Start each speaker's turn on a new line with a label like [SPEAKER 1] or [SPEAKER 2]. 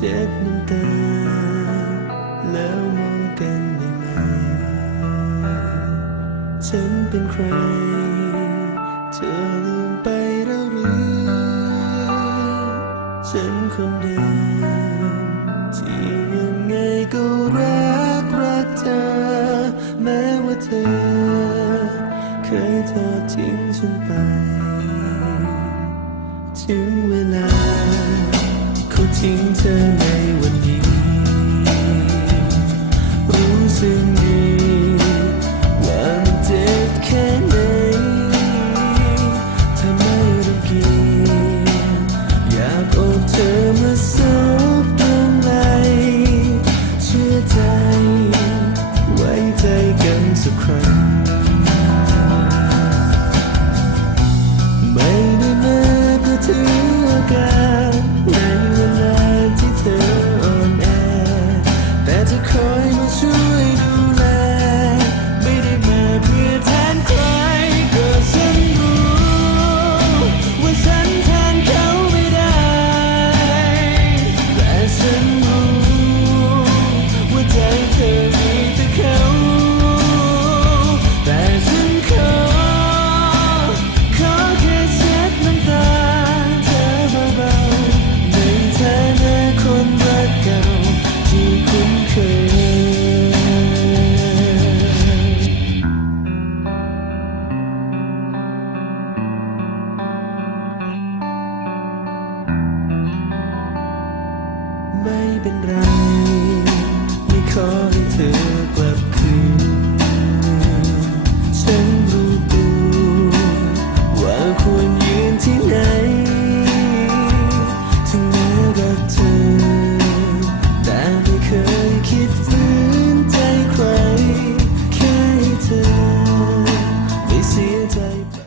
[SPEAKER 1] เช็ดน้ำตาแล้วมองกันได้ไหมฉันเป็นใคร เธอลืมไปแล้วหรือฉันคนเดิมที่ยังไงก็รักรักเธอ แม้ว่าเธอ เคยทอดทิ้งฉันไป ถึงเวลา ทิ้งเธอในวันนี้ ไม่เป็นไรไม่ขอ